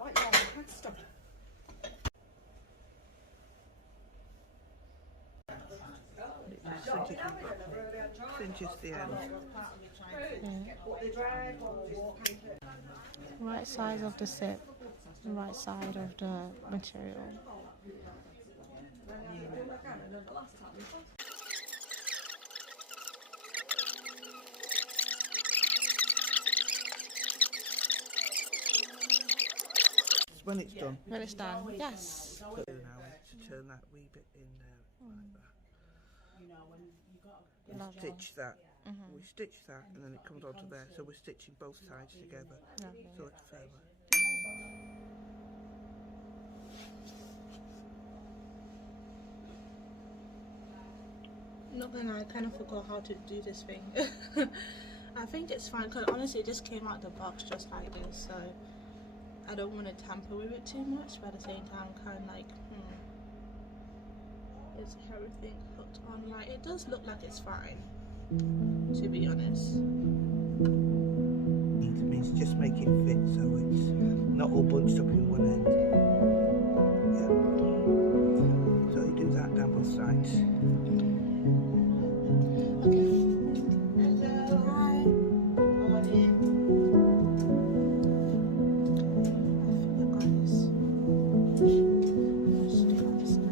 like you on pasta. Cinches the end. Right side of the zip, right side of the material. When it's done. When it's done, yes. Put it now to turn that wee bit in there like that. Stitch that. We stitch that and then it comes onto there. So we're stitching both sides together. Lovely. So it's further. Not gonna lie, I kind of forgot how to do this thing. I think it's fine because honestly it just came out the box just like this, so I don't want to tamper with it too much, but at the same time I'm kind of like, is everything hooked on? Like, it does look like it's fine, to be honest. It means just make it fit so it's not all bunched up in one end. Yeah. So you do that down both sides. Okay. Hello. Hi. Morning. I got this. Let's do on this side.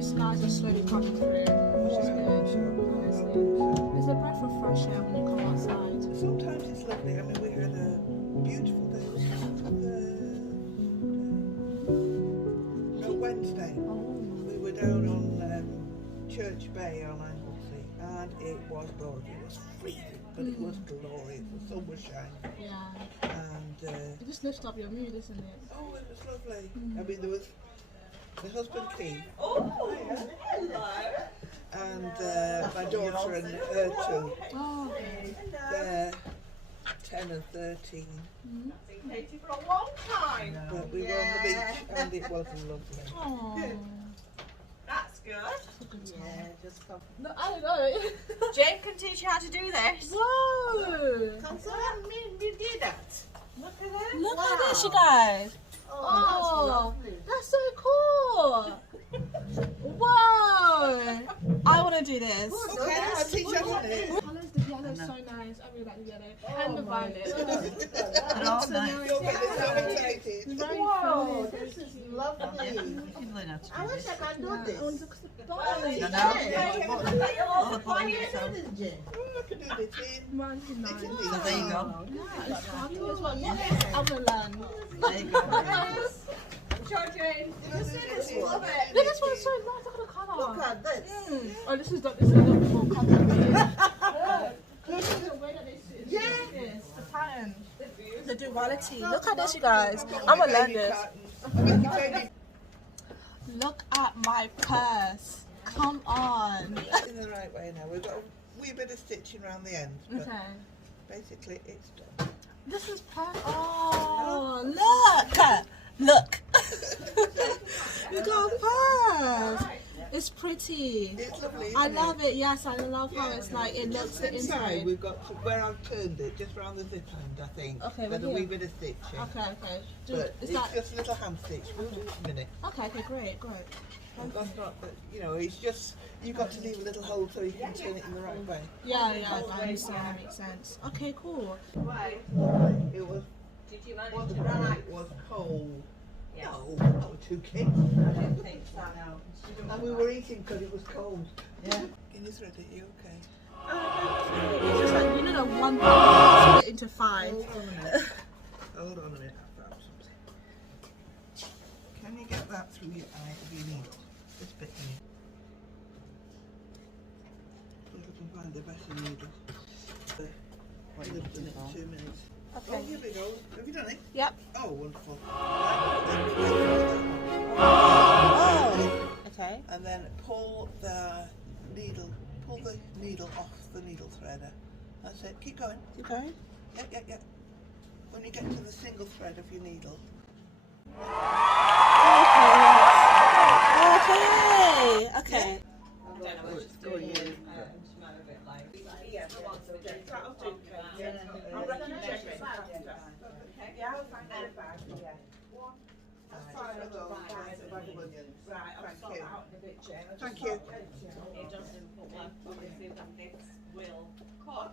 Scars are slowly coming through, which is good, honestly. It's a breath of fresh air when you come outside. Sometimes it's lovely. I mean, we had a beautiful day. Wednesday. We were down on Church Bay on Anglesey, and it was glorious. It was freezing, but it was glorious. The sun was shining. Yeah. And it just lifts up your mood, isn't it? oh, it was lovely. I mean, there was the husband Keith. Oh, hello. And my daughter and her two. Oh, They're 10 and 13. Been Katie for a long time. But we were on the beach and it was lovely. oh. That's good. That's a good time. Yeah, just come. No, I don't know. Jane can teach you how to do this. Whoa! Come so I mean, we did that. Look at that. Look at this, you guys. Oh, that's so cool. Whoa! I want to do this. Okay, I'll teach you how to do it. Colours, the yellow is so nice. I really like the yellow. And the violet. And all nice. You'll get so excited. Very Whoa, fun. this is lovely. You can learn how to I do wish this. I could do this. No, Jane. no. All the fun yourself. Jane. Oh, I can do this in. Mine's nice. So there you go. Yeah, it's fabulous. Well, I'm going to learn. There you go. Sure, Jane. Did you see this? Love it. Look, this one's so nice. Look at the colour. Look at this. Oh, this is the contact with you. Look at the way that they this, the pattern, the duality. Look at this, you guys. I'm gonna learn this. Look at my purse. Come on. In the right way now. We've got a wee bit of stitching around the ends, but basically it's done. This is perfect. Oh, look! Look! You got a purse. It's pretty. It's lovely. I love it. Yes, I love how it's like it looks the inside. We've got where I've turned it, just around the zip end, I think. Okay, with a here. wee bit of stitching. Okay. But Is it's that just a little hand stitch. We'll do it in a minute. okay? Great. And that's not, you know, it's just you've got to leave a little hole so you can turn it in the right way. Yeah, I understand. That makes sense. Okay, cool. It was. Did you manage What to run out? it was cold. Yeah. No, not two kids. I didn't think so, no. And we were eating because it was cold. Yeah. Guinness ready, you okay? It's just like you need a one split into 5. Hold on a minute. Hold on a minute. I've got something. Can you get that through your eye of your needle? This bit here. See if I can find a better needle. I've done it in 2 minutes. Okay. Oh, here we go. Have you done it? Yep. Oh, wonderful. Oh. Okay. And then pull the needle off the needle threader. That's it. Keep going. Keep going. Yeah. When you get to the single thread of your needle. Okay. Go in. Thank you. It doesn't put one, obviously, when this will cook.